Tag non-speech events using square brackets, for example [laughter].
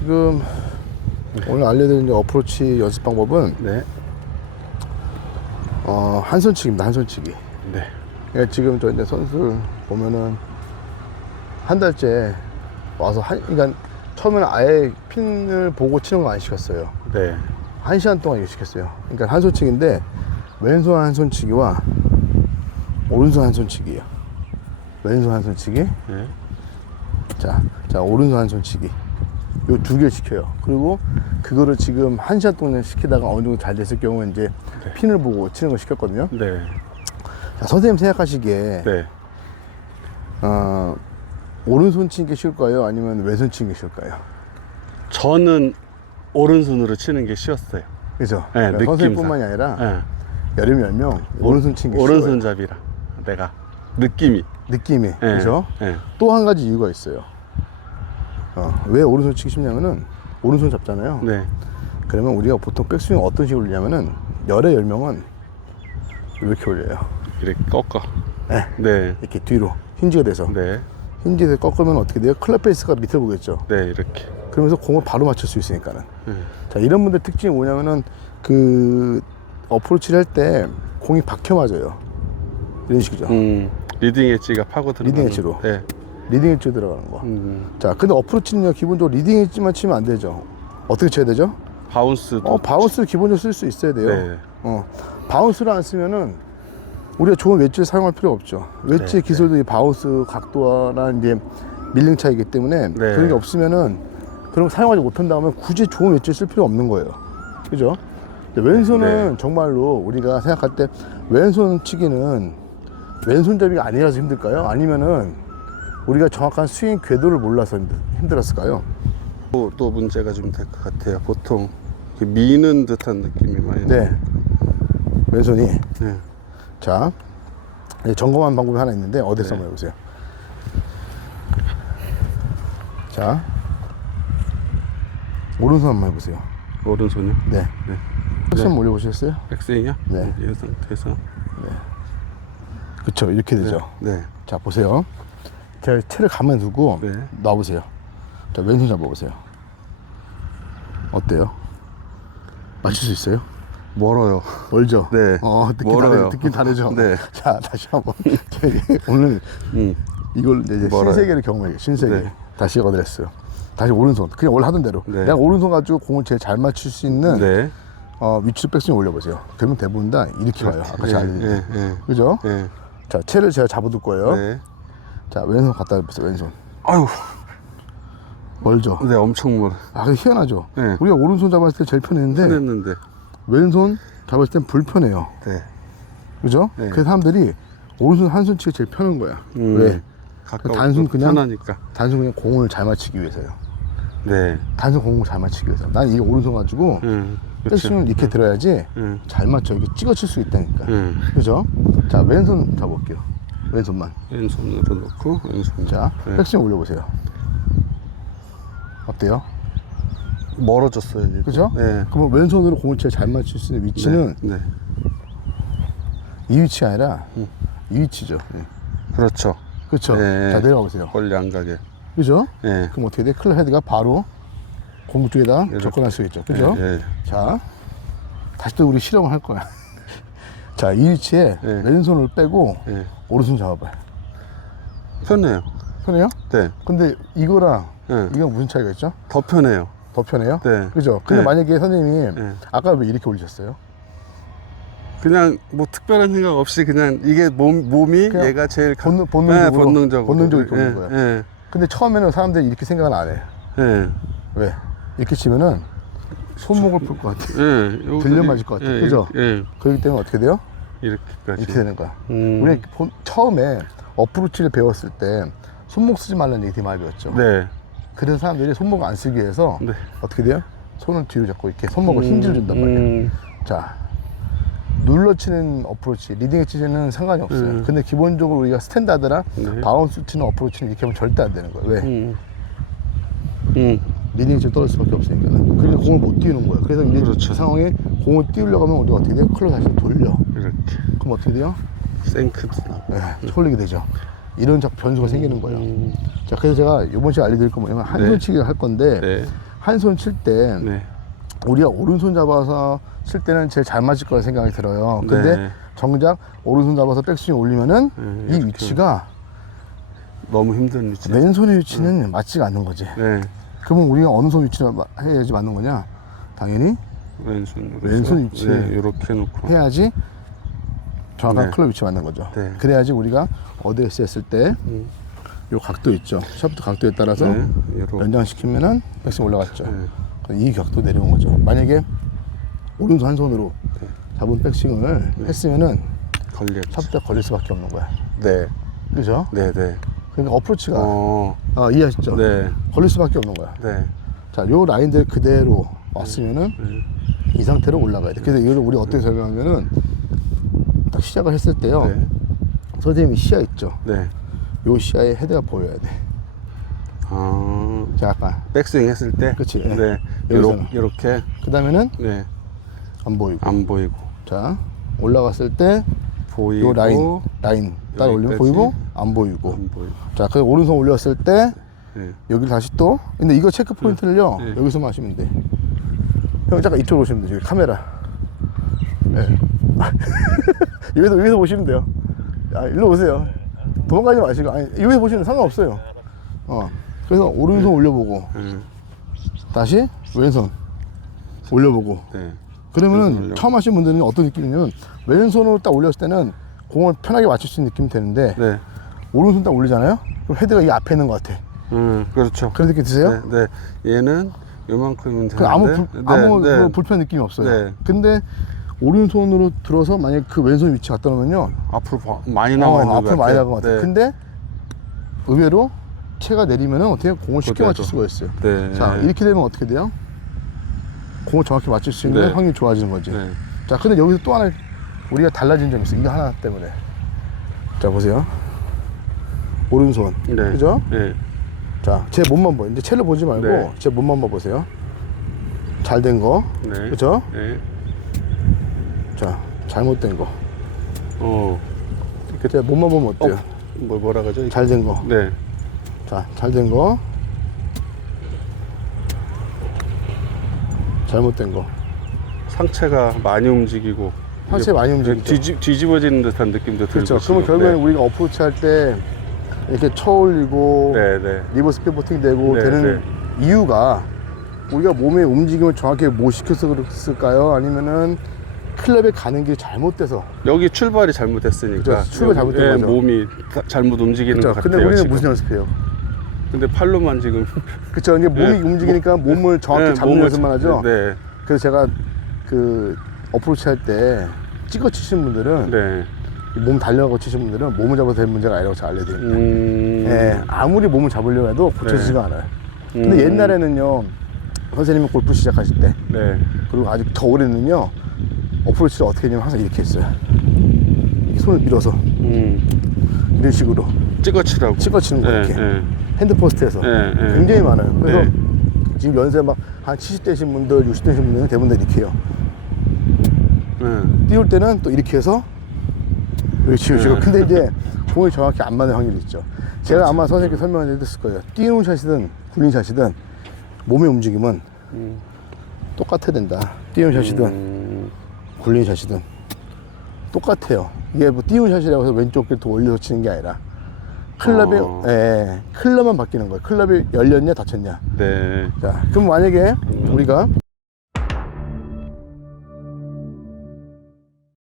지금 오늘 알려드린 어프로치 연습 방법은 네. 어, 한 손치기입니다. 한 손치기. 네. 그러니까 지금 저 이제 선수들 보면은 한 달째 와서 한, 그러니까 처음에는 아예 핀을 보고 치는 거 안 시켰어요. 네. 한 시간 동안 이거 시켰어요. 그러니까 한 손치기인데 왼손 한 손치기와 오른손 한 손치기예요. 왼손 한 손치기, 네. 자, 자 오른손 한 손치기. 요 두 개 시켜요. 그리고 그거를 지금 한 시간 동안 시키다가 어느 정도 잘 됐을 경우 이제 핀을 보고 치는 걸 시켰거든요. 네. 자, 선생님 생각하시기에 네. 어, 오른손 치는 게 쉬울까요? 아니면 왼손 치는 게 쉬울까요? 저는 오른손으로 치는 게 쉬웠어요. 그죠? 네, 그러니까 느낌상. 선생님뿐만이 아니라 네. 여름 열명 오른손 치는 게 쉬워요. 오른손잡이라. 내가 느낌이. 느낌이 네. 그죠? 네. 또 한 가지 이유가 있어요. 어, 왜 오른손 치기 쉽냐면은 오른손 잡잖아요. 네. 그러면 우리가 보통 백스윙 어떤 식으로 올리냐면은 열의 열명은 이렇게 올려요. 이렇게 꺾어. 네. 네. 이렇게 뒤로 힌지가 돼서 네. 힌지에서 꺾으면 어떻게 돼요? 클럽 페이스가 밑으로 보겠죠. 네. 이렇게. 그러면서 공을 바로 맞출 수 있으니까는. 네. 자 이런 분들 특징이 뭐냐면은 그 어프로치를 할 때 공이 박혀 맞아요. 이런 식이죠. 음. 리딩 엣지가 파고 들어가는. 리딩 엣지로. 네. 리딩 엣지 들어가는 거. 음. 자 근데 어프로치는요 기본적으로 리딩 엣지만 치면 안 되죠. 어떻게 쳐야 되죠? 바운스도. 어 바운스를 기본적으로 쓸 수 있어야 돼요. 네. 어 바운스를 안 쓰면은 우리가 좋은 웨지를 사용할 필요 없죠. 웨지 네, 기술도 이 바운스 각도나 이제 밀링 차이기 때문에 네. 그런 게 없으면은 그런 거 사용하지 못한다 하면 굳이 좋은 웨지를 쓸 필요 없는 거예요. 그죠? 왼손은 네. 정말로 우리가 생각할 때 왼손 치기는 왼손잡이가 아니라서 힘들까요? 아니면은 우리가 정확한 스윙 궤도를 몰라서 힘들- 힘들었을까요? 또, 또 문제가 좀 될 것 같아요. 보통 미는 듯한 느낌이 많이 네. 나요. 왼손이 네. 자 점검한 방법이 하나 있는데 어디서 네. 한번 해보세요. 자 오른손 한번 해보세요. 오른손이요. 네. 네. 혹시 한번 올려보셨어요? 백스윙이요? 네. 이 상태에서. 그쵸 이렇게 되죠. 네. 자 보세요. 제가 채를 가만 두고 네. 놔보세요. 자 왼손 잡아보세요. 어때요? 맞출 수 있어요? 멀어요. 멀죠? 네. 어, 느낌 멀어요. 다르죠? 느낌 다르죠? 네. [laughs] 자, 다시 한번. [laughs] 저희 오늘 음. 이걸 이제 멀어요. 신세계를 경험해 신세계. 네. 다시 어드레스. 다시 오른손. 그냥 원래 하던 대로. 네. 내가 오른손 가지고 공을 제일 잘 맞출 수 있는 네. 어, 위치로 백스윙 올려보세요. 그러면 대부분 다 이렇게 와요. 아까 네, 잘 알려드린. 네, 네. 그죠? 네. 자, 채를 제가 잡아둘 거예요. 네. 자, 왼손 갖다 대보세요. 왼손. 아유. 멀죠? 네, 엄청 멀어. 아, 그 희한하죠? 네. 우리가 오른손 잡았을 때 제일 편했는데 했는데. 왼손 잡았을 땐 불편해요. 네. 그죠? 네. 그래서 사람들이 오른손 한 손 치기 제일 편한 거야. 음. 왜? 가까워. 단순 그냥- 편하니까. 단순 그냥 공을 잘 맞추기 위해서요. 네. 단순 공을 잘 맞추기 위해서. 난 이게 오른손 가지고 응. 백스윙을 이렇게 들어야지 응. 잘 맞춰. 이게 찍어칠 수 있다니까. 응. 그죠? 자, 왼손 잡아볼게요. 왼손만. 왼손으로 놓고 왼손. 자, 네. 백스윙 올려보세요. 어때요? 멀어졌어요. 이제. 그죠? 네. 그러면 왼손으로 공을 제일 잘 맞출 수 있는 위치는 네. 네. 이 위치가 아니라 이 위치죠. 예. 그렇죠. 그렇죠. 네. 자, 내려가 보세요. 멀리 안 가게. 그죠? 네. 그럼 어떻게 돼? 클럽 헤드가 바로 공구 쪽에다. 접근할 수 있죠. 그죠? 네. 네. 자, 다시 또 우리 실험을 할 거야. 자, 이 위치에 네. 왼손을 빼고 네. 오른손 잡아봐요. 편해요. 편해요? 네. 근데 이거랑 네. 이건 무슨 차이가 있죠? 더 편해요. 더 편해요? 네. 그죠? 근데 네. 만약에 선생님이 네. 아까 왜 이렇게 올리셨어요? 그냥 뭐 특별한 생각 없이 그냥 이게 몸, 몸이 그냥 얘가 제일 가- 본능- 본능적으로- 네, 본능적으로 본능적으로 이렇게 예, 오는 거야. 예, 근데 처음에는 사람들이 이렇게 생각은 안 해. 예, 왜? 이렇게 치면은 손목을 풀 것 같아. 예. 들려 맞을 것 같아. 예, 그죠? 예, 그렇기 때문에 어떻게 돼요? 이렇게까지. 이렇게 되는 거야. 음, 우리 본- 처음에 어프로치를 배웠을 때 손목 쓰지 말라는 얘기 되게 많이 배웠죠. 네, 그래서 사람들이 손목을 안 쓰기 위해서 네. 어떻게 돼요? 손을 뒤로 잡고 이렇게 손목을 음, 힘줄 준단 말이에요. 음, 자, 눌러치는 어프로치, 리딩 엣지는 상관이 없어요. 음. 근데 기본적으로 우리가 스탠다드나 네. 바운스 치는 어프로치는 이렇게 하면 절대 안 되는 거예요. 왜? 음, 음, 리딩 엣지 떨어질 수밖에 없으니까. 공을 못 띄우는 거예요. 그래서 이제 그렇죠. 그 상황에 공을 띄우려고 하면 우리가 어떻게 돼요? 클럽 다시 돌려. 이렇게 그럼 어떻게 돼요? 나고. 네, 홀리게 되죠. 이런 작- 변수가 생기는 거예요. 음, 자, 그래서 제가 이번 시간에 알려드릴 건 뭐냐면 한 네. 손치기를 할 건데 네, 한손 칠때 네. 우리가 오른손 잡아서 칠 때는 제일 잘 맞을 거라 생각이 들어요. 근데 네. 정작 오른손 잡아서 백스윙 올리면은 네, 이. 위치가 너무 힘든 위치. 왼손의 위치는 맞지가 않는 거지. 네. 그러면 우리가 어느 손 위치를 마- 해야지 맞는 거냐? 당연히. 왼손 해서, 위치에 네, 이렇게 놓고. 해야지 정확한 네. 클럽 위치 맞는 거죠. 네. 그래야지 우리가 어드레스 했을 때요 음. 각도 있죠. 샤프트 각도에 따라서 네. 연장시키면은 백스윙 올라갔죠. 네. 이 각도 내려온 거죠. 만약에 오른손 한 손으로 네. 잡은 백스윙을 했으면은 걸렸지. 샤프트에 걸릴 수밖에 없는 거야. 네. 그죠? 네, 네. 그러니까 어프로치가 어. 아, 이해하시죠? 네. 걸릴 수밖에 없는 거야. 네. 자, 요 라인들 그대로 왔으면은 네. 이 상태로 올라가야 돼. 그래서 이걸 우리 어떻게 설명하면은 딱 시작을 했을 때요. 네. 선생님이 시야 있죠. 네. 요 시야에 헤드가 보여야 돼. 아. 자, 약간. 백스윙 했을 때. 그치, 네. 네. 여기서는. 이렇게. 그 다음에는 네. 안 보이고. 안 보이고. 자, 올라갔을 때 보이고. 요 라인, 라인 따라 올리면 여기까지. 보이고 안 보이고. 안 보이고. 자, 그래서 오른손 올렸을 때 네. 여기를 다시 또 근데 이거 체크 포인트를요 네. 여기서만 하시면 돼. 형 잠깐 이쪽으로 오시면 돼요. 카메라. 네. [laughs] 여기서 여기서 보시면 돼요. 아, 일로 오세요. 도망가지 마시고 아니 여기서 보시면 상관없어요. 어. 그래서 오른손 올려보고 네. 다시 왼손 올려보고 네. 그러면은. 처음 하신 분들은 어떤 느낌이냐면 왼손으로 딱 올렸을 때는 공을 편하게 맞출 수 있는 느낌이 되는데 네. 오른손 딱 올리잖아요. 그럼 헤드가 이 앞에 있는 것 같아. 음, 그렇죠. 그런 느낌 드세요? 네, 네. 얘는 요만큼이면 되는데. 그 아무 불, 네, 아무 네. 그 불편 느낌이 없어요. 네. 근데 오른손으로 들어서 만약 그 왼손 위치 갖다 놓으면요, 앞으로 봐- 많이 어, 나와 있는 앞으로 것 많이. 나간 것 같아요. 네. 근데 의외로 채가 내리면은 어떻게 공을 쉽게. 맞출 수가 있어요. 네. 자 이렇게 되면 어떻게 돼요? 공을 정확히 맞출 수 있는 네. 확률이 좋아지는 거지. 네. 자, 근데 여기서 또 하나 우리가 달라진 점이 있어. 요 이거 하나 때문에. 자 보세요. 오른손, 네. 그죠? 네. 자, 제 몸만 봐. 이제 채를 보지 말고 네. 제 몸만 봐 보세요. 잘 된 거, 네. 그죠? 네. 자, 잘못된 거. 어. 제 몸만 보면 어때요? 어. 뭐 뭐라 그러죠? 잘 된 거. 네. 자, 잘 된 거. 잘못된 거. 상체가 많이 움직이고. 상체 많이 움직이죠. 뒤집, 뒤집어지는 듯한 느낌도 들고. 그렇죠. 그러면 결국에는 우리가 어프로치 할 때 이렇게 쳐 올리고 네, 네. 리버스 피보팅 되고 네, 되는 이유가 우리가 몸의 움직임을 정확히 못 시켜서 그랬을까요? 아니면은 클럽에 가는 게 잘못돼서 여기 출발이 잘못했으니까. 그렇죠. 출발 잘못된 예, 거죠. 몸이 다- 잘못 움직이는 그렇죠. 것 근데 같아요. 우리는 지금. 무슨 연습해요? 근데 팔로만 지금. [laughs] 그렇죠. 이게 몸이 네, 움직이니까 몸을 정확히 네, 잡는 몸을 연습만 하죠. 네. 그래서 제가 그 어프로치 할 때 찍어 치시는 분들은 네. 몸 달려가고 치시는 분들은 몸을 잡아서 될 문제가 아니라고 잘 알려드립니다. 음. 예, 아무리 몸을 잡으려고 해도 고쳐지지가 않아요. 근데 음. 옛날에는요, 선생님이 골프 시작하실 때, 네. 그리고 아직 더 오래는요, 어프로치를 어떻게 했냐면 항상 이렇게 했어요. 손을 밀어서, 음. 이런 식으로 찍어치라고. 찍어치는 거, 네, 이렇게. 네. 핸드포스트에서. 네, 네. 굉장히 많아요. 그래서 네. 지금 연세 막 한 70대신 분들, 60대신 분들은 대부분 다 이렇게 해요. 네. 띄울 때는 또 이렇게 해서 이렇게 치우시고. 네. 근데 이제 공이 정확히 안 맞는 확률이 있죠. 제가 아마 선생님께 설명을 해드렸을 거예요. 띄우는 샷이든 굴린 샷이든 몸의 움직임은 음. 똑같아야 된다. 띄우는 샷이든 음. 굴린 샷이든 똑같아요. 이게 뭐 띄운 샷이라고 해서 왼쪽 길더 올려서 치는 게 아니라 클럽이 어. 예, 클럽만 바뀌는 거예요. 클럽이 열렸냐 닫혔냐. 네. 자, 그럼 만약에 우리가